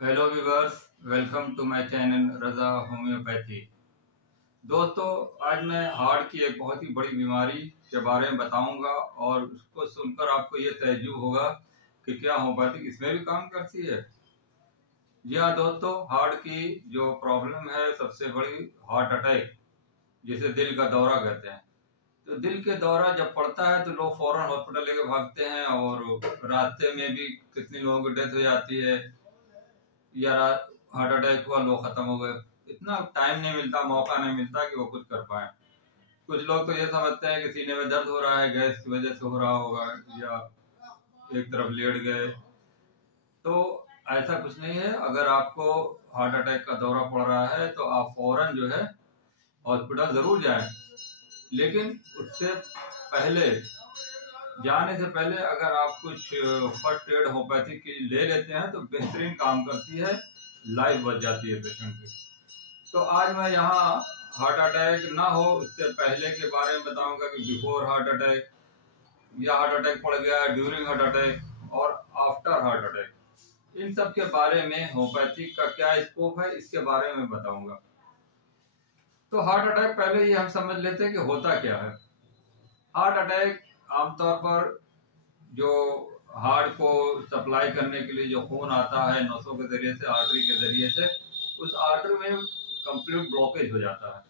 Hello viewers, welcome to my channel Raza homeopathy. दोस्तों, आज मैं हार्ट की एक बहुत ही बड़ी बीमारी के बारे में बताऊंगा और उसको सुनकर आपको ये तैजुब होगा कि क्या होम्योपैथी इसमें भी काम करती है। जी हाँ दोस्तों, हार्ट की जो प्रॉब्लम है सबसे बड़ी हार्ट अटैक, जिसे दिल का दौरा कहते हैं। तो दिल के दौरा जब पड़ता है तो लोग फौरन हॉस्पिटल लेके भागते हैं और रास्ते में भी कितने लोगों की डेथ हो जाती है या हार्ट अटैक हुआ, लोग खत्म हो गए। इतना टाइम नहीं मिलता, मौका नहीं मिलता कि वो कुछ कर पाए। कुछ लोग तो ये समझते हैं कि सीने में दर्द हो रहा है, गैस की वजह से हो रहा होगा या एक तरफ लेट गए। तो ऐसा कुछ नहीं है। अगर आपको हार्ट अटैक का दौरा पड़ रहा है तो आप फौरन जो है हॉस्पिटल जरूर जाएं। लेकिन उससे पहले, जाने से पहले अगर आप कुछ फर्स्ट एड होम्योपैथी की ले लेते हैं तो बेहतरीन काम करती है, लाइफ बच जाती है पेशेंट की। तो आज मैं यहाँ हार्ट अटैक ना हो उससे पहले के बारे में बताऊंगा कि बिफोर हार्ट अटैक या हार्ट अटैक पड़ गया, ड्यूरिंग हार्ट अटैक और आफ्टर हार्ट अटैक, इन सब के बारे में होम्योपैथी का क्या स्कोप है इसके बारे में बताऊंगा। तो हार्ट अटैक पहले ये हम समझ लेते हैं कि होता क्या है। हार्ट अटैक आमतौर पर जो हार्ट को सप्लाई करने के लिए जो खून आता है नसों के जरिए से, आर्टरी के जरिए से, उस आर्टरी में कंप्लीट ब्लॉकेज हो जाता है।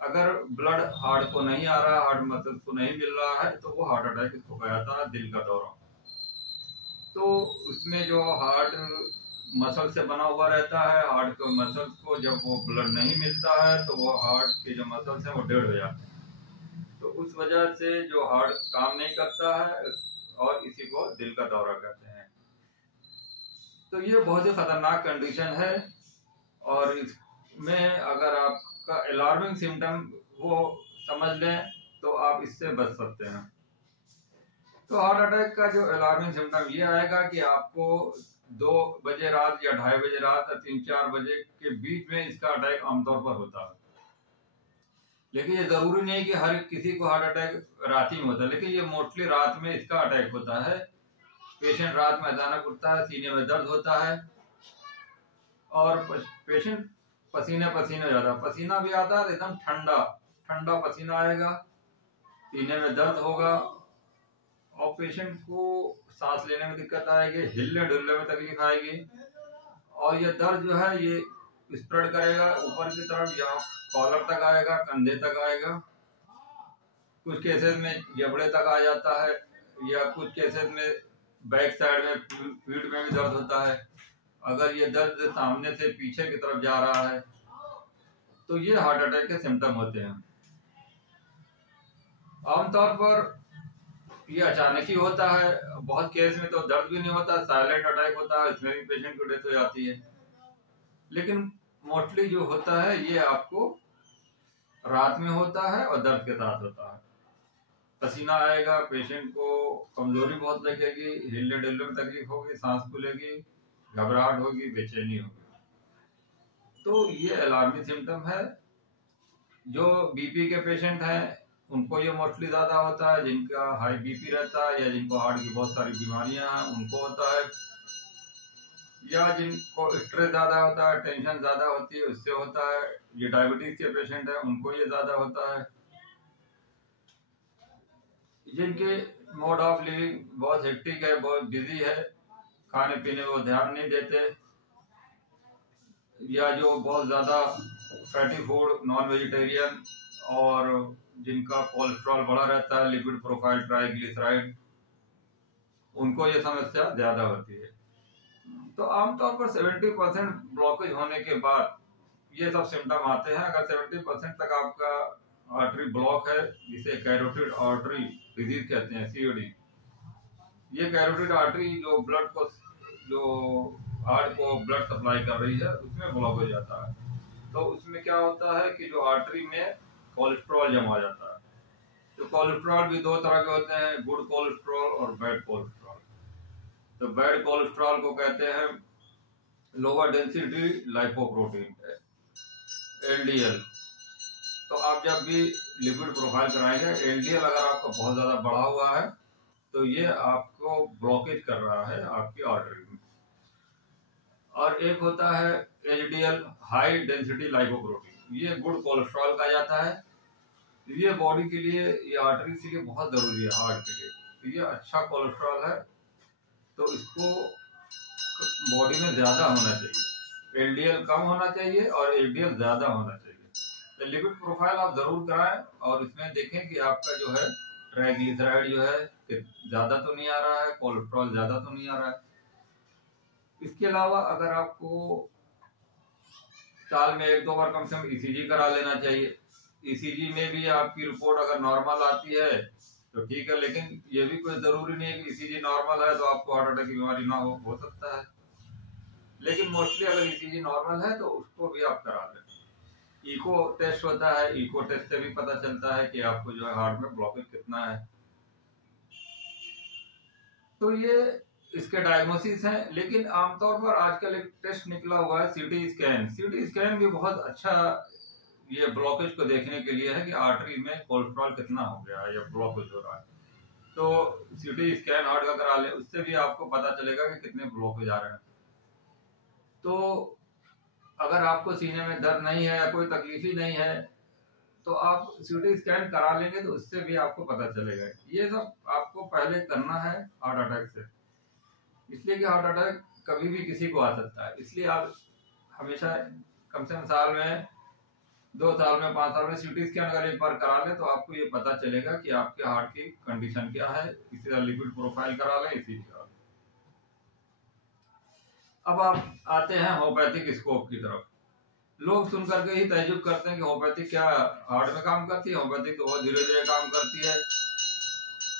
अगर ब्लड हार्ट को नहीं आ रहा, हार्ट मसल्स को नहीं मिल रहा है तो वो हार्ट अटैक इसको कहा जाता है, दिल का दौरा। तो उसमें जो हार्ट मसल से बना हुआ रहता है, हार्ट के मसल्स को जब वो ब्लड नहीं मिलता है तो वो हार्ट के जो मसल्स हैं वो डेड हो जाते हैं। तो उस वजह से जो हार्ट काम नहीं करता है और इसी को दिल का दौरा कहते हैं। तो ये बहुत ही खतरनाक कंडीशन है और इसमें अगर आपका अलार्मिंग सिम्टम वो समझ लें तो आप इससे बच सकते हैं। तो हार्ट अटैक का जो अलार्मिंग सिम्टम ये आएगा कि आपको 2 बजे रात या 2:30 बजे रात या 3-4 बजे के बीच में इसका अटैक आमतौर पर होता है। लेकिन ये जरूरी नहीं कि हर किसी को हार्ट अटैक रात ही में होता है, लेकिन ये मोस्टली रात में इसका अटैक होता है। पेशेंट रात में अचानक उठता है, सीने में दर्द होता है और पेशेंट पसीने पसीने हो जाता है। पसीना भी आता है एकदम ठंडा ठंडा पसीना आएगा, सीने में दर्द होगा और पेशेंट को सांस लेने में दिक्कत आएगी, हिलने डुलने में तकलीफ आएगी और ये दर्द जो है ये स्प्रेड करेगा ऊपर की तरफ, यहाँ कॉलर तक आएगा, कंधे तक आएगा। कुछ केसेस में जबड़े तक आ जाता है या कुछ केसेस में बैक साइड में पीठ में भी दर्द होता है। अगर ये दर्द सामने से पीछे की तरफ जा रहा है तो ये हार्ट अटैक के सिम्टम होते हैं। आमतौर पर ये अचानक ही होता है, बहुत केस में तो दर्द भी नहीं होता, साइलेंट अटैक होता है, इसमें भी पेशेंट की डेथ हो जाती है। लेकिन मोस्टली जो होता है ये आपको रात में होता है और दर्द के साथ होता है। पसीना आएगा, पेशेंट को कमजोरी बहुत लगेगी, हिलने डुलने में तकलीफ होगी, सांस फूलेगी, घबराहट होगी, बेचैनी होगी। तो ये अलार्मिंग सिम्टम है। जो बीपी के पेशेंट हैं उनको ये मोस्टली ज्यादा होता है, जिनका हाई बीपी रहता है या जिनको हार्ट की बहुत सारी बीमारियां हैं उनको होता है, या जिनको स्ट्रेस ज्यादा होता है, टेंशन ज्यादा होती है उससे होता है। ये डायबिटीज के पेशेंट है उनको ये ज्यादा होता है। जिनके मोड ऑफ लिविंग बहुत हेक्टिक है, बहुत बिजी है, खाने पीने को ध्यान नहीं देते, या जो बहुत ज्यादा फैटी फूड, नॉन वेजिटेरियन, और जिनका कोलेस्ट्रॉल बढ़ा रहता है, लिपिड प्रोफाइल, ट्राइग्लिसराइड, उनको ये समस्या ज्यादा होती है। तो आमतौर पर 70% ब्लॉकेज होने के बाद ये सब सिम्टम आते हैं। अगर 70% तक आपका आर्टरी ब्लॉक है, जिसे कैरोटिड आर्टरी डिजीज कहते हैं, सीओडी, ये कैरोटिड आर्टरी जो ब्लड को, जो हार्ट को ब्लड सप्लाई कर रही है, उसमें ब्लॉक हो जाता है। तो उसमें क्या होता है कि जो आर्टरी में कोलेस्ट्रॉल जमा हो जाता है। तो कोलेस्ट्रॉल भी 2 तरह के होते हैं, गुड कोलेस्ट्रॉल और बैड कोलेस्ट्रॉल। तो बैड कोलेस्ट्रॉल को कहते हैं लोअर डेंसिटी लाइपोप्रोटीन, एलडीएल। तो आप जब भी लिपिड प्रोफाइल कराएंगे, एलडीएल अगर आपका बहुत ज्यादा बढ़ा हुआ है तो ये आपको ब्लॉकेज कर रहा है आपकी आर्टरी में। और एक होता है एचडीएल, हाई डेंसिटी लाइपोप्रोटीन। ये गुड कोलेस्ट्रॉल कहा जाता है। ये बॉडी के लिए, ये आर्टरीज के लिए बहुत जरूरी है, हार्ट के लिए। तो ये अच्छा कोलेस्ट्रॉल है, तो इसको बॉडी में ज्यादा होना चाहिए। एलडीएल कम होना चाहिए और एलडीएल ज्यादा होना चाहिए। तो लिपिड प्रोफाइल आप जरूर कराएं और इसमें देखें कि आपका जो है ट्राइग्लिसराइड जो है ज्यादा तो नहीं आ रहा है, कोलेस्ट्रॉल ज्यादा तो नहीं आ रहा है। इसके अलावा अगर आपको साल में 1-2 बार कम से कम ईसीजी करा लेना चाहिए। ईसीजी में भी आपकी रिपोर्ट अगर नॉर्मल आती है तो ठीक है, लेकिन ये भी कोई जरूरी नहीं है कि ईसीजी नॉर्मल है तो आपको हार्ट अटैक की बीमारी ना हो सकता है। लेकिन मोस्टली अगर ईसीजी नॉर्मल है तो उसको भी आप करा लें। इको टेस्ट होता है, इको टेस्ट से भी पता चलता है कि आपको जो है हार्ट में ब्लॉकेज कितना है। तो ये इसके डायग्नोसिस हैं। लेकिन आमतौर पर आजकल एक टेस्ट निकला हुआ है सीटी स्कैन। सीटी स्कैन भी बहुत अच्छा ये ब्लॉकेज को देखने के लिए है कि आर्टरी में कोलेस्ट्रॉल कितना हो गया है या ब्लॉकेज हो रहा है। तो सीटी स्कैन हार्ट का करा ले, उससे भी आपको पता चलेगा कि कितने ब्लॉकेज आ रहे हैं। तो अगर आपको सीने में दर्द नहीं है या कोई तकलीफ ही नहीं है तो आप सीटी स्कैन करा लेंगे तो उससे भी आपको पता चलेगा। ये सब आपको पहले करना है हार्ट अटैक से, इसलिए कि हार्ट अटैक कभी भी किसी को आ सकता है। इसलिए आप हमेशा कम से कम साल में, 2 साल में, 5 साल में सीटी स्कैन अगर एक बार करा ले तो आपको ये पता चलेगा कि आपके हार्ट की कंडीशन क्या है। इसी तरह लिपिड प्रोफाइल करा लें, इसी तरह। अब आप आते हैं होम्योपैथिक स्कोप की तरफ। लोग सुन करके ही ताज्जुब करते हैं कि होम्योपैथिक क्या हार्ट में काम करती है। होम्योपैथिक तो बहुत धीरे धीरे काम करती है,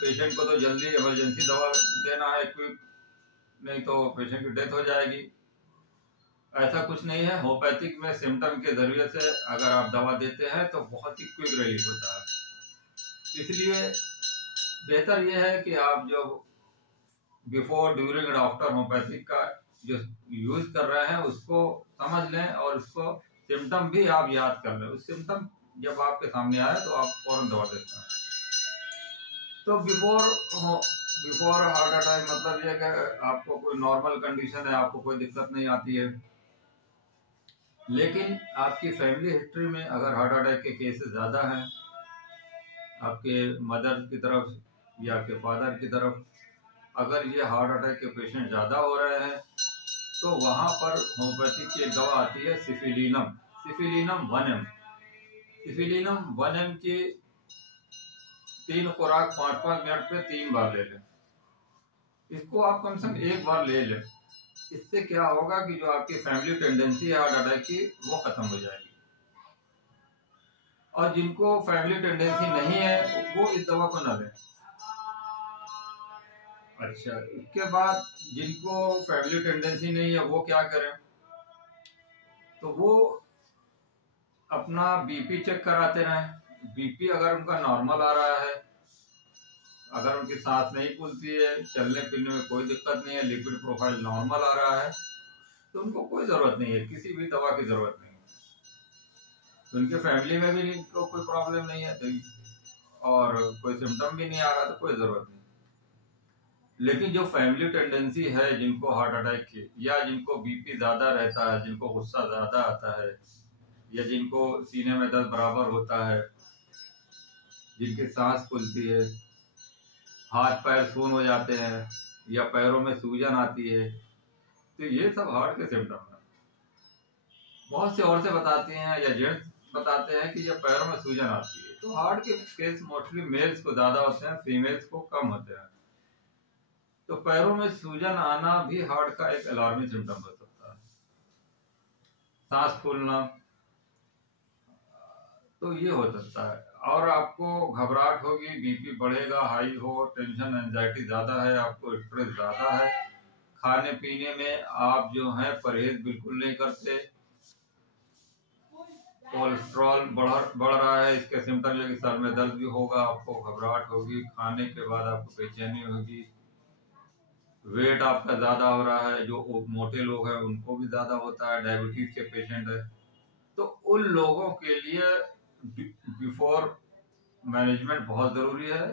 पेशेंट को तो जल्दी इमरजेंसी दवा देना है क्विक, नहीं तो पेशेंट की डेथ हो जाएगी। ऐसा कुछ नहीं है। होम्योपैथिक में सिम्टम के जरिए से अगर आप दवा देते हैं तो बहुत ही क्विक रिलीफ होता है। इसलिए बेहतर यह है कि आप जो before, during and after homeopathic का जो यूज कर रहे हैं उसको समझ लें और उसको सिम्टम भी आप याद कर लें। उस सिम्टम जब आपके सामने आए तो आप फौरन दवा देते हैं। तो बिफोर हार्ट अटैक मतलब ये कि आपको कोई नॉर्मल कंडीशन है, आपको कोई दिक्कत नहीं आती है, लेकिन आपकी फैमिली हिस्ट्री में अगर हार्ट अटैक के केसेस ज़्यादा हैं आपके मदर की तरफ या आपके फादर की तरफ, अगर ये हार्ट अटैक के पेशेंट ज़्यादा हो रहे हैं तो वहाँ पर होम्योपैथिक की एक दवा आती है सिफिलिनम, सिफिलिनम 1M। सिफिलिनम 1M की 3 खुराक 5-5 मिनट पे 3 बार ले लें। इसको आप कम से कम 1 बार ले लें। इससे क्या होगा कि जो आपकी फैमिली टेंडेंसी है हार्ट अटैक की वो खत्म हो जाएगी। और जिनको फैमिली टेंडेंसी नहीं है वो इस दवा को न लें। अच्छा, इसके बाद जिनको फैमिली टेंडेंसी नहीं है वो क्या करें, तो वो अपना बीपी चेक कराते रहें। बीपी अगर उनका नॉर्मल आ रहा है, अगर उनकी सांस नहीं फूलती है, चलने फिरने में कोई दिक्कत नहीं है, लिपिड प्रोफाइल नॉर्मल आ रहा है, तो उनको कोई जरूरत नहीं है, किसी भी दवा की जरूरत नहीं है। तो उनके फैमिली में भी कोई प्रॉब्लम नहीं है और कोई सिम्टम भी नहीं आ रहा तो कोई जरूरत नहीं। लेकिन जो फैमिली टेंडेंसी है, जिनको हार्ट अटैक की या जिनको बीपी ज्यादा रहता है, जिनको गुस्सा ज्यादा आता है या जिनको सीने में दर्द बराबर होता है, जिनकी सांस फूलती है, हाथ पैर सून हो जाते हैं या पैरों में सूजन आती है, तो ये सब हार्ट के सिम्टम है। बहुत से औरतें बताती हैं या जेंट्स बताते हैं कि जब पैरों में सूजन आती है, तो हार्ट के केस मोस्टली मेल्स को ज्यादा होते हैं, फीमेल्स को कम होते हैं। तो पैरों में सूजन आना भी हार्ट का एक अलार्मिंग सिम्टम हो सकता है। सांस फूलना, तो ये हो सकता है। और आपको घबराहट होगी, बीपी बढ़ेगा, हाई हो, टेंशन एंजाइटी ज्यादा है, आपको स्ट्रेस ज्यादा है, खाने पीने में आप जो है परहेज बिल्कुल नहीं करते, कोलेस्ट्रॉल बढ़ रहा है, इसके सिम्टम ये कि सर में दर्द भी होगा, आपको घबराहट होगी, खाने के बाद आपको बेचैनी होगी, वेट आपका ज्यादा हो रहा है, जो मोटे लोग हैं उनको भी ज्यादा होता है, डायबिटीज के पेशेंट है, तो उन लोगों के लिए बिफोर मैनेजमेंट बहुत जरूरी है।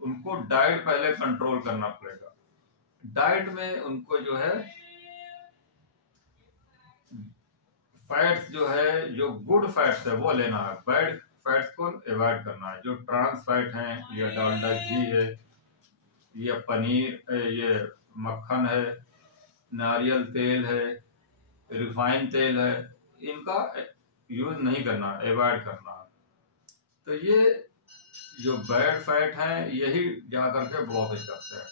उनको डाइट पहले कंट्रोल करना पड़ेगा। डाइट में उनको जो है फैट्स जो है, जो गुड फैट्स है वो लेना है, बैड फैट्स को अवॉइड करना है। जो ट्रांस फैट हैं, या डालडा घी है, या पनीर, ये मक्खन है, नारियल तेल है, रिफाइंड तेल है, इनका यूज नहीं करना, अवॉइड करना। तो ये जो बैड फैट है यही जा करके ब्लॉकेज करते हैं।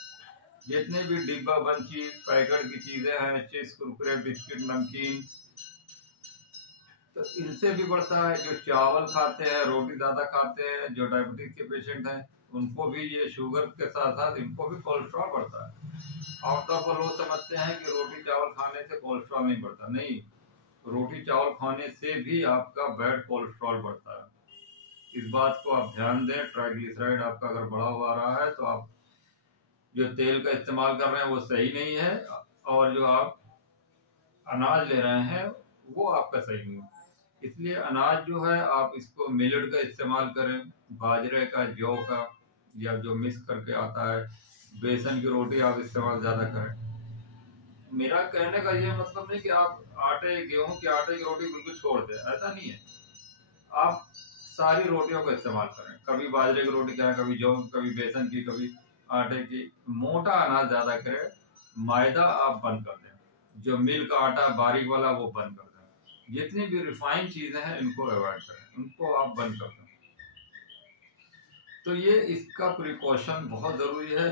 जितने भी डिब्बा बंद चीज, पैकेट की चीजें हैं, चिप्स, कुरकुरे, बिस्किट, नमकीन, तो इनसे भी बढ़ता है। जो चावल खाते हैं, रोटी ज्यादा खाते हैं, जो डायबिटीज के पेशेंट हैं, उनको भी ये शुगर के साथ साथ इनको भी कोलेस्ट्रॉल बढ़ता है। आमतौर पर लोग समझते हैं कि रोटी चावल खाने से कोलेस्ट्रॉल नहीं बढ़ता, नहीं, रोटी चावल खाने से भी आपका बैड कोलेस्ट्रॉल बढ़ता है। इस बात को आप ध्यान दें। ट्राइग्लिसराइड आपका अगर बढ़ा हुआ रहा है तो आप जो तेल का इस्तेमाल कर रहे हैं वो सही नहीं है, और जो आप अनाज ले रहे हैं वो आपका सही नहीं है। इसलिए अनाज जो है आप इसको मिलेट का इस्तेमाल करें, बाजरे का, जौ का, या जो मिक्स करके आता है, बेसन की रोटी आप इस्तेमाल ज़्यादा करें। मेरा कहने का ये मतलब नहीं कि आप गेहूं के आटे की रोटी बिल्कुल छोड़ दें, ऐसा नहीं है। आप सारी रोटियों का इस्तेमाल करें, कभी बाजरे की रोटी खाएं, कभी जौ, कभी बेसन की, कभी आटे की। मोटा अनाज ज्यादा करें, मैदा आप बंद कर दें, जो मिल का आटा बारीक वाला वो बंद कर दें। जितनी भी रिफाइंड चीजें हैं इनको अवॉइड करें, उनको आप बंद कर दें। तो ये इसका प्रिकॉशन बहुत जरूरी है।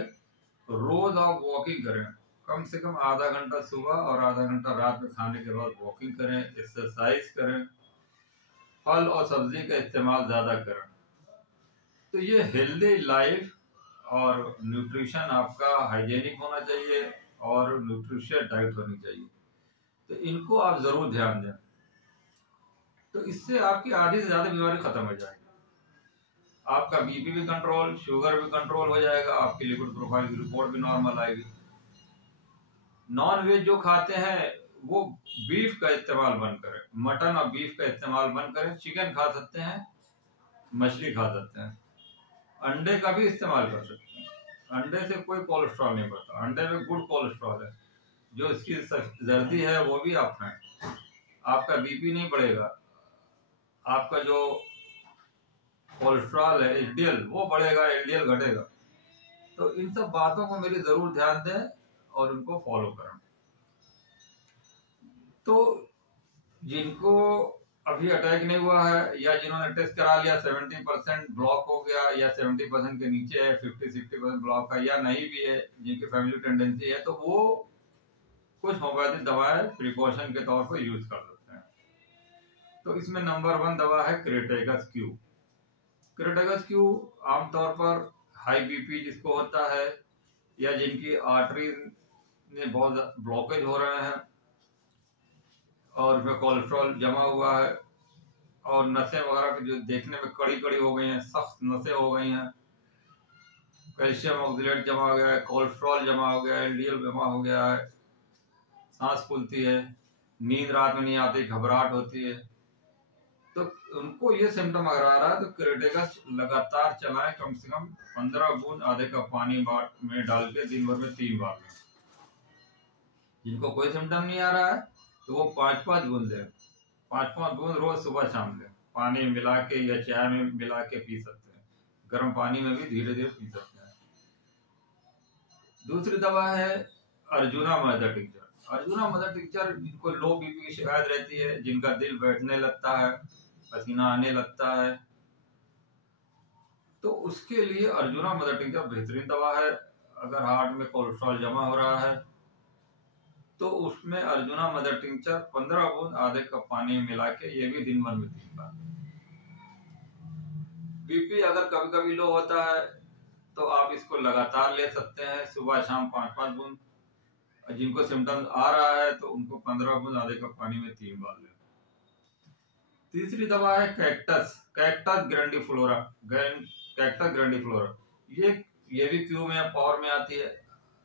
रोज आप वॉकिंग करें, कम से कम आधा घंटा सुबह और आधा घंटा रात में खाने के बाद वॉकिंग करें, एक्सरसाइज करें, फल और सब्जी का इस्तेमाल ज्यादा करें। तो ये हेल्दी लाइफ और न्यूट्रिशन आपका हाइजेनिक होना चाहिए, और न्यूट्रिशियस डाइट होनी चाहिए। तो इनको आप जरूर ध्यान दें, तो इससे आपकी आधी से ज्यादा बीमारी खत्म हो जाएगी। आपका बीपी भी कंट्रोल, शुगर भी कंट्रोल हो जाएगा, आपकी लिपिड प्रोफाइल की रिपोर्ट भी नॉर्मल आएगी। नॉन वेज जो खाते हैं वो बीफ का इस्तेमाल बंद करें, मटन और बीफ का इस्तेमाल बंद करें। चिकन खा सकते हैं, मछली खा सकते हैं, अंडे का भी इस्तेमाल कर सकते हैं। अंडे से कोई कोलेस्ट्रॉल नहीं बढ़ता, अंडे में गुड कोलेस्ट्रॉल है। जो इसकी जर्दी है वो भी आप खाएं, आपका बीपी नहीं बढ़ेगा, आपका जो कोलेस्ट्रॉल है एलडीएल वो बढ़ेगा, एलडीएल घटेगा। तो इन सब बातों को मेरी जरूर ध्यान दें और उनको फॉलो करें। तो जिनको अभी अटैक नहीं हुआ है, या जिन्होंने टेस्ट करा लिया 70% ब्लॉक हो गया, या 70% के नीचे है, 50-60% ब्लॉक है, या नहीं भी है, जिनकी फैमिली टेंडेंसी है, तो वो कुछ होम्योपैथिक दवाएं प्रिकॉशन के तौर पर यूज कर सकते हैं। तो इसमें नंबर 1 दवा है क्रेटेगस क्यू। क्रेटेगस क्यू आमतौर पर हाई बीपी जिसको होता है, या जिनकी आर्टरी में बहुत ब्लॉकेज हो रहे हैं और उसमें कोलेस्ट्रॉल जमा हुआ है, और नसें वगैरह जो देखने में कड़ी कड़ी हो गई हैं, सख्त नसें हो गई हैं, कैल्शियम ऑक्सलेट जमा हो गया है, कोलेस्ट्रॉल जमा हो गया है, एलडीएल जमा हो गया है, सांस फूलती है, नींद रात में नहीं आती, घबराहट होती है, तो उनको ये सिम्टम अगर आ रहा है तो क्रेटेगस लगातार चलाएं, कम से कम 15 बूंद आधे कप पानी में डाल के दिन भर में 3 बार लें। जिनको कोई सिम्टम नहीं आ रहा है तो वो 5-5 बूंद लें, 5-5 बूंद रोज सुबह शाम लें, पानी में मिला के या चाय में मिला के पी सकते हैं, गर्म पानी में भी धीरे धीरे पी सकते हैं। दूसरी दवा है arjuna mother tincture. Arjuna mother tincture जिनको लो बीपी की शिकायत रहती है, जिनका दिल बैठने लगता है, पसीना आने लगता है, तो उसके लिए अर्जुना मदर टिंचर बेहतरीन दवा है। अगर हार्ट में कोलेस्ट्रॉल जमा हो रहा है तो उसमें अर्जुना मदर टिंचर 15 बूंद आधे कप पानी में मिला के, ये भी दिन भर में 3 बार। बीपी अगर कभी कभी लो होता है तो आप इसको लगातार ले सकते हैं, सुबह शाम 5-5 बूंद। जिनको सिम्टम्स आ रहा है तो उनको 15 बूंद आधे कप पानी में 3 बार लें। तीसरी दवा है कैक्टस ग्रैंडिफ्लोरा। कैक्टस ग्रैंडिफ्लोरा ये भी क्यू में पावर में आती है।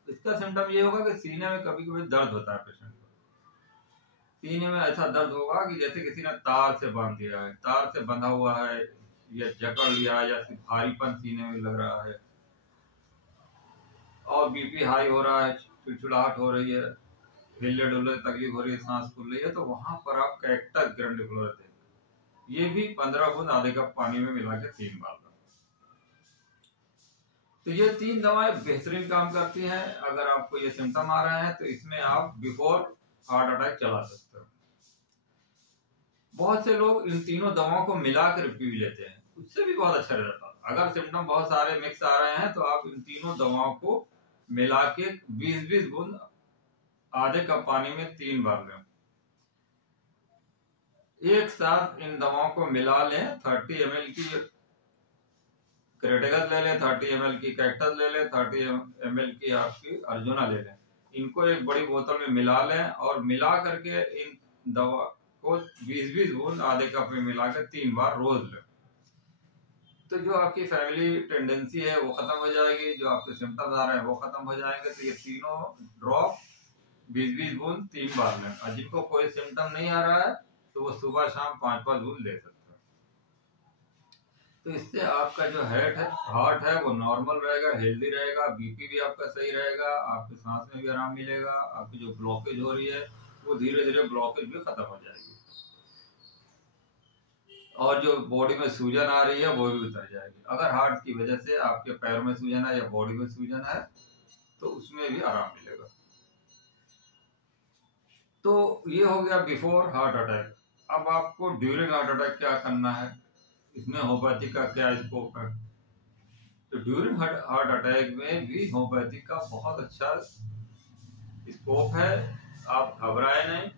इसका सिम्टम ये होगा कि सीने में कभी कभी दर्द होता है पेशेंट को। सीने में ऐसा दर्द होगा कि जैसे किसी ने तार से बांध दिया है, तार से बंधा हुआ है, या जकड़ लिया, या भारीपन सीने में लग रहा है, और बीपी हाई हो रहा है, चिड़चिड़ाहट हो रही है, हिले डुलने तकलीफ हो रही है, सांस फूल रही है, तो वहां पर आप कैक्टस ग्रैंडिकुलर देंगे। ये भी 15 बूंद आधे कप पानी में मिला के 3 बार। तो ये 3 दवाएं बेहतरीन काम करती हैं। अगर आपको ये सिम्टम आ रहे हैं तो इसमें आप बिफोर हार्ट अटैक चला सकते हो। बहुत से लोग इन तीनों दवाओं को मिलाकर पी लेते हैं, उससे भी बहुत अच्छा रिजल्ट आता है। अगर सिम्टम बहुत सारे मिक्स आ रहे हैं तो आप इन तीनों दवाओं को मिला के 20-20 बूंद आधे कप पानी में 3 बार लें। एक साथ इन दवाओं को मिला लें। 30 ml की क्रेटेगस ले लें, 30 ml की कैक्टस ले लें, 30 ml की आपकी अर्जुना ले लें। इनको एक बड़ी बोतल में मिला लें और मिला करके इन दवा को 20-20 बूंद आधे कप में मिला के 3 बार रोज लें। तो जो आपकी फैमिली टेंडेंसी है वो खत्म हो जाएगी, जो आपके सिम्टम्स आ रहे हैं वो खत्म हो जाएंगे। तो ये तीनों ड्रॉप 20-20 बूंद 3 बार लें। और जिनको कोई सिम्टम नहीं आ रहा है तो वो सुबह शाम 5-5 बूंद ले सकते हैं। तो इससे आपका जो हार्ट है वो नॉर्मल रहेगा, हेल्दी रहेगा, बीपी भी आपका सही रहेगा, आपके सांस में भी आराम मिलेगा, आपकी जो ब्लॉकेज हो रही है वो धीरे धीरे ब्लॉकेज भी खत्म हो जाएगी, और जो बॉडी में सूजन आ रही है वो भी उतर जाएगी। अगर हार्ट की वजह से आपके पैर में सूजन है या बॉडी में सूजन है तो उसमें भी आराम मिलेगा। तो ये हो गया बिफोर हार्ट अटैक। अब आपको ड्यूरिंग हार्ट अटैक क्या करना है, इसमें होम्योपैथी का क्या स्कोप है। तो ड्यूरिंग हार्ट अटैक में भी होम्योपैथी का बहुत अच्छा स्कोप है। आप घबराए नहीं,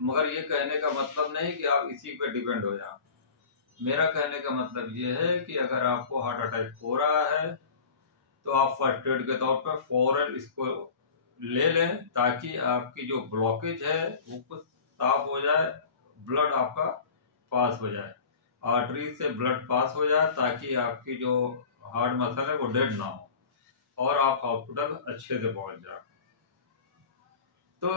मगर ये कहने का मतलब नहीं कि आप इसी पे डिपेंड हो जाए। मेरा कहने का मतलब ये है कि अगर आपको हार्ट अटैक हो रहा है तो आप फर्स्ट एड के तौर पर फौरन इसको ले लें, ताकि आपकी जो ब्लॉकेज है वो कुछ साफ हो जाए, ब्लड आपका पास हो जाए, आर्टरी से ब्लड पास हो जाए, ताकि आपकी जो हार्ट मसल है वो डेड ना हो और आप हॉस्पिटल अच्छे से पहुंच जाए। तो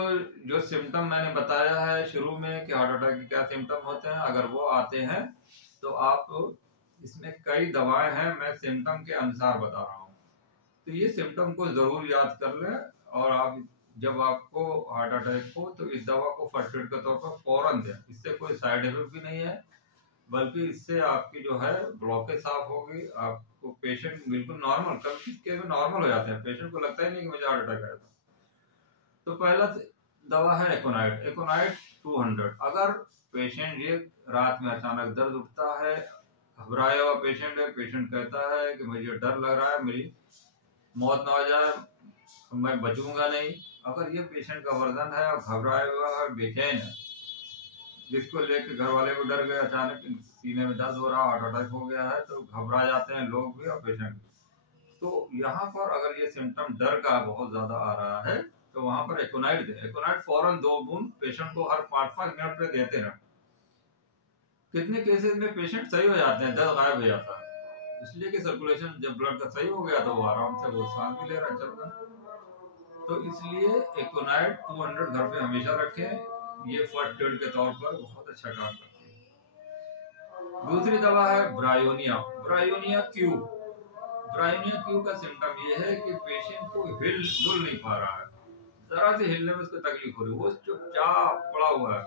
जो सिम्टम मैंने बताया है शुरू में कि हार्ट अटैक के क्या सिम्टम होते हैं, अगर वो आते हैं तो आप इसमें कई दवाएं हैं, मैं सिम्टम के अनुसार बता रहा हूँ। तो ये सिम्टम को जरूर याद कर लें, और आप जब आपको हार्ट अटैक हो तो इस दवा को फर्स्ट एड के तौर पर फौरन दें। इससे कोई साइड इफेक्ट भी नहीं है, बल्कि इससे आपकी जो है ब्लॉकेज साफ होगी, आपको पेशेंट बिल्कुल नॉर्मल, कभी केस में नॉर्मल हो जाते हैं, पेशेंट को लगता ही नहीं कि मुझे हार्ट अटैक आया था। तो पहला दवा है एकोनाइट 200। अगर पेशेंट ये रात में अचानक दर्द उठता है, घबराया हुआ पेशेंट है, पेशेंट कहता है कि मुझे डर लग रहा है मेरी मौत ना हो जाए, मैं बचूंगा नहीं, अगर ये पेशेंट का वर्जन है और घबराया हुआ है, बेचैन है, जिसको लेके घर वाले भी डर गए, अचानक सीने में दर्द हो रहा, हार्ट अटैक हो गया है, तो घबरा जाते हैं लोग भी और पेशेंट भी। तो यहाँ पर अगर ये सिम्टम डर का बहुत ज्यादा आ रहा है तो वहां पर एकोनाइट दे। एकोनाइट फौरन 2 बूंद पेशेंट को हर 5-5 मिनट पे देते रहे। कितने केसेस में पेशेंट सही हो जाते हैं, दर्द गायब हो जाता है, इसलिए कि सर्कुलेशन जब ब्लड का सही हो गया तो वो आराम से वो सांस भी ले रहा है, चल रहा है। तो इसलिए एकोनाइट 200 घर पे हमेशा रखें, ये फर्स्ट एड के तौर पर बहुत अच्छा काम करती है। दूसरी दवा है ब्रायोनिया क्यू। ब्रायोनिया क्यू का सिम्टम ये है कि पेशेंट को हिल डुल नहीं पा रहा है, जरा से हिलने में उसको तकलीफ हो रही है, वो चुपचाप पड़ा हुआ है।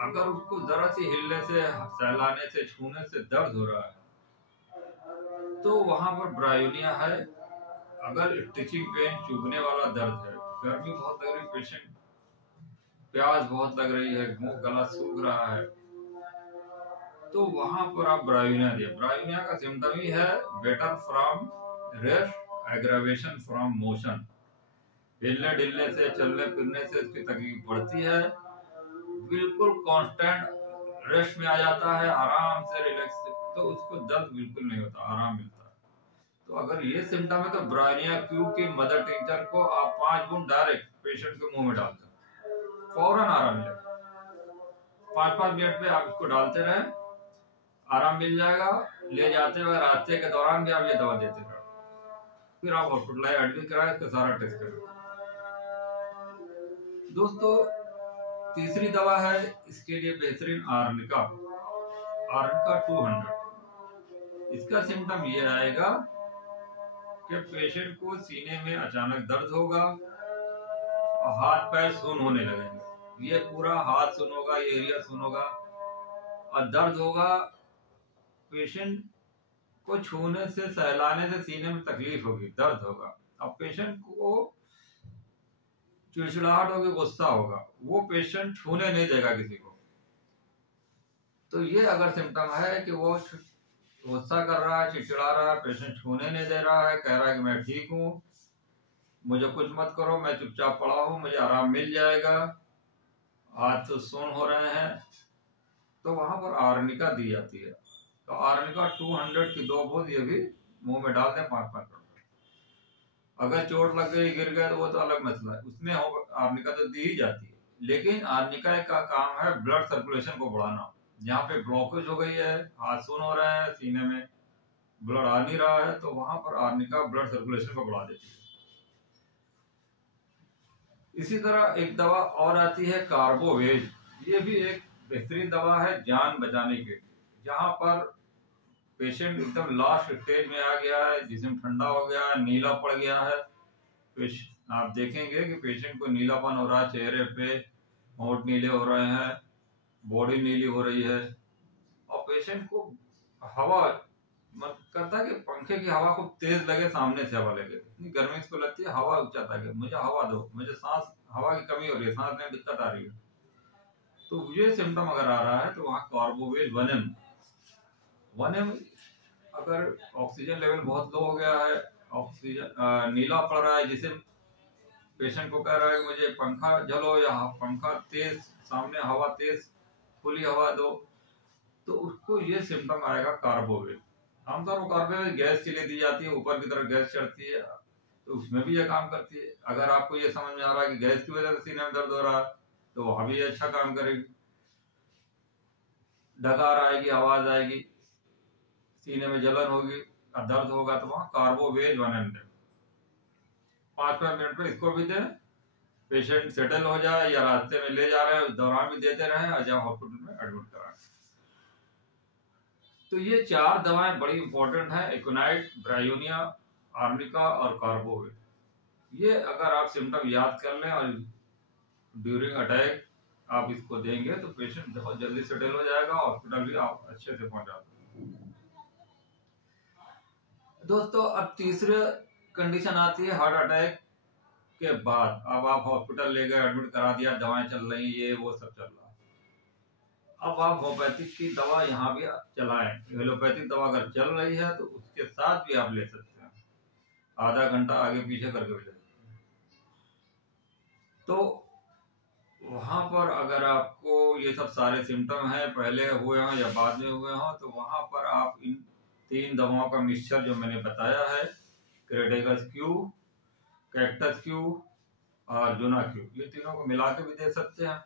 अगर उसको जरा से हिलने से, सहलाने से, छूने से दर्द हो रहा है तो वहां पर ब्रायोनिया है। अगर स्टिचिंग पेन, चुभने वाला दर्द है, गर्मी बहुत लग रही, पेशेंट प्यास बहुत लग रही है, मुंह गला सूख रहा है, तो वहां पर आप ब्रायोनिया दिए। ब्रायोनिया का सिम्टम ही है better from rest, aggravation from motion. हिलने डिलने से, चलने फिरने से इसकी तकलीफ बढ़ती है, बिल्कुल कांस्टेंट रेस्ट में आ जाता है, आराम से रिलैक्स, तो उसको दर्द बिल्कुल नहीं होता, आराम मिलता है। तो अगर ये सिम्टम है तो ब्रायोनिया क्यू की मदर टिंचर को आप 5 बूंद डायरेक्ट पेशेंट के मुंह में डालते हैं, फौरन आराम मिलेगा। 5-5 मिनट पे आप इसको डालते रहे, आराम मिल जाएगा। ले जाते हुए रास्ते के दौरान भी आप ये दवा देते रहे, फिर आप हॉस्पिटल एडमिट कराए, इसका सारा टेस्ट करें। दोस्तों तीसरी दवा है इसके लिए बेहतरीन आर्निका 200। इसका सिम्टम ये आएगा कि पेशेंट को सीने में अचानक दर्द होगा, और हाथ पैर सुन्न होने लगेंगे। ये पूरा हाथ सुन्न होगा, ये एरिया सुन्न होगा और दर्द होगा। पेशेंट को छूने से, सहलाने से सीने में तकलीफ होगी, दर्द होगा। अब पेशेंट को चिड़चिड़ाहट होगी, गुस्सा होगा, वो पेशेंट छूने नहीं देगा किसी को। तो ये अगर सिम्टम है कि वो गुस्सा कर रहा है, चिड़चिड़ा रहा है, पेशेंट छूने नहीं दे रहा है, कह रहा है कि मैं ठीक हूँ, मुझे कुछ मत करो, मैं चुपचाप पड़ा हूँ, मुझे आराम मिल जाएगा, हाथ तो सुन्न हो रहे हैं, तो वहां पर आर्निका दी जाती है। तो आर्निका 200 की 2 बूंद ये भी मुंह में डाल दें 5-5 मिनट। अगर चोट लग गई, गिर गए, तो वो तो अलग मसला है, उसमें आर्निका तो दी ही जाती है। लेकिन आर्निका का काम है ब्लड सर्कुलेशन को बढ़ाना। जहाँ पे ब्लॉकेज हो गई है, हाथ सुन्न हो रहे हैं, सीने में ब्लड आ नहीं रहा है, तो वहां पर आर्निका ब्लड सर्कुलेशन को बढ़ा देती है। इसी तरह एक दवा और आती है कार्बोवेज। ये भी एक बेहतरीन दवा है जान बचाने के लिए। जहां पर पेशेंट एकदम लास्ट स्टेज में आ गया है, जिस्म ठंडा हो गया है, नीला पड़ गया है, आप देखेंगे कि पेशेंट को नीलापन हो रहा है, चेहरे पे होंठ नीले हो रहे हैं, बॉडी नीली हो रही है, और पेशेंट को हवा मन करता है कि पंखे की हवा खूब तेज लगे, सामने से हवा लगे, इतनी गर्मी इसको लगती है, हवा चाहता है कि मुझे हवा दो, मुझे सांस, हवा की कमी हो रही है, सांस में दिक्कत आ रही है। तो ये सिम्टम अगर आ रहा है तो वहाँ कार्बोवेज 1M अगर ऑक्सीजन लेवल बहुत लो हो गया है, ऑक्सीजन नीला पड़ रहा है, जिसे पेशेंट को कह रहा है मुझे पंखा झलो या पंखा तेज, सामने हवा तेज, खुली हवा दो, तो उसको ये सिम्टम आएगा कार्बोवेज। आमतौर पर कार्बोवेज गैस के लिए दी जाती है, ऊपर की तरफ गैस चढ़ती है, तो उसमें भी ये काम करती है। अगर आपको ये समझ में आ रहा है कि गैस की वजह से सीने में दर्द हो रहा है, तो वहां भी ये अच्छा काम करेगी। डकार आएगी, आवाज आएगी, सीने में जलन होगी और दर्द होगा, तो वहां कार्बोवेज 1M 5-5 मिनट में इसको भी दें। पेशेंट सेटल हो जाए या रास्ते में ले जा रहे हैं उस दौरान भी देते रहें और जब हॉस्पिटल में एडमिट कराएं। तो ये 4 दवाएं बड़ी इंपॉर्टेंट हैं, एकोनाइट, ब्रायोनिया, आर्निका और कार्बोवेज। ये अगर आप सिम्टम याद कर लें और ड्यूरिंग अटैक आप इसको देंगे तो पेशेंट बहुत जल्दी सेटल हो जाएगा, हॉस्पिटल भी आप अच्छे से पहुंचा देंगे। दोस्तों, अब तीसरे कंडीशन आती है हार्ट अटैक के बाद। अब आप हॉस्पिटल ले गए, एडमिट करा दिया, दवाएं चल रही, ये वो सब चल रहा है। अब आप होम्योपैथिक की दवा यहाँ भी चलाएं। एलोपैथिक दवा अगर चल रही है तो उसके साथ भी आप ले सकते हैं, आधा घंटा आगे पीछे करके भी ले सकते हैं। तो वहां पर अगर आपको ये सब सारे सिम्टम हैं, पहले हुए हों या बाद में हुए हों, तो वहां पर आप इन 3 दवाओं का मिक्सचर जो मैंने बताया है, क्रेडेगस क्यू, कैक्टस क्यू और जुना क्यू, ये तीनों को मिला के भी दे सकते हैं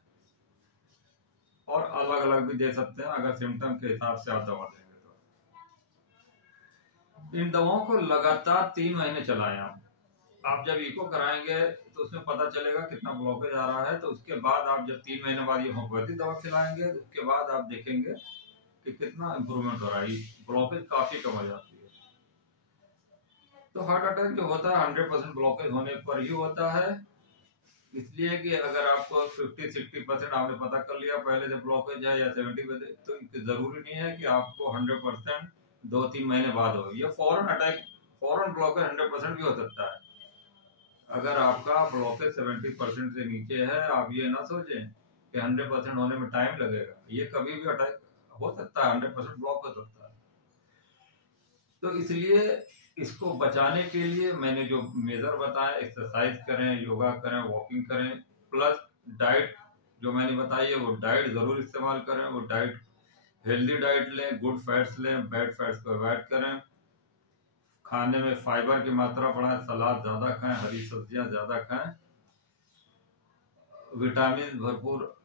और अलग अलग भी दे सकते हैं अगर सिम्टम के हिसाब से आप दवा देंगे तो। इन दवाओं को लगातार 3 महीने चलाएं आप जब इको कराएंगे तो उसमें पता चलेगा कितना ब्लॉकेज आ रहा है। तो उसके बाद आप जब 3 महीने बाद ये होम्योपैथिक दवा खिलाएंगे, उसके बाद आप देखेंगे कि कितना इम्प्रूवमेंट हो रहा है, ब्लॉकेज काफी कम हो जाती है। तो हार्ट अटैक जो होता है 100% ब्लॉकेज होने पर ही होता है, इसलिए कि अगर आपको 50-60% आपने पता कर लिया पहले से ब्लॉकेज है या 70%, तो जरूरी नहीं है कि आपको 100% 2-3 महीने बाद हो। ये फौरन अटैक, फौरन ब्लॉकेज 100% भी हो सकता है। अगर आपका ब्लॉकेज 70% से नीचे है, आप ये ना सोचें कि 100% होने में टाइम लगेगा, ये कभी भी अटैक हो सकता है, 100% ब्लॉक हो सकता है। तो इसलिए इसको बचाने के लिए मैंने जो मेजर बताया, एक्सरसाइज करें, योगा करें, वॉकिंग करें, प्लस डाइट जो मैंने बताई है वो डाइट जरूर इस्तेमाल करें। वो डाइट हेल्दी डाइट लें, गुड फैट्स लें, बैड फैट्स को अवॉइड करें, खाने में फाइबर की मात्रा बढ़ाएं, सलाद ज्यादा खाएं, हरी सब्जियां ज्यादा खाएं, विटामिन भरपूर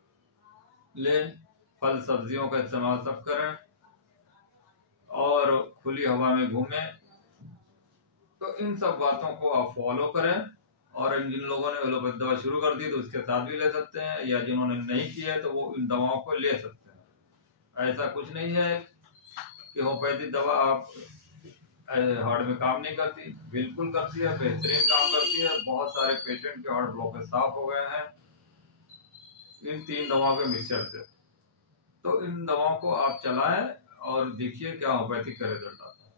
लें, फल सब्जियों का इस्तेमाल सब करें और खुली हवा में घूमें। तो इन सब बातों को आप फॉलो करें। और जिन लोगों ने एलोपैथी दवा शुरू कर दी तो उसके साथ भी ले सकते हैं, या जिन्होंने नहीं किया है तो वो इन दवाओं को ले सकते हैं। ऐसा कुछ नहीं है कि होम्योपैथी दवा आप हार्ट में काम नहीं करती, बिल्कुल करती है, बेहतरीन काम करती है। बहुत सारे पेशेंट के हार्ट ब्लॉकेज साफ हो गए हैं इन 3 दवाओं के मिक्सचर से। तो इन दवाओं को आप चलाएं और देखिए क्या होम्योपैथिक का रिजल्ट आता है।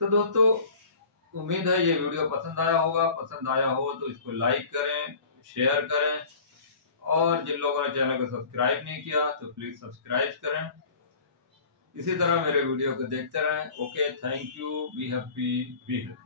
तो दोस्तों, उम्मीद है ये वीडियो पसंद आया होगा। पसंद आया हो तो इसको लाइक करें, शेयर करें, और जिन लोगों ने चैनल को सब्सक्राइब नहीं किया तो प्लीज सब्सक्राइब करें। इसी तरह मेरे वीडियो को देखते रहें। Okay, thank you, be happy, be healthy.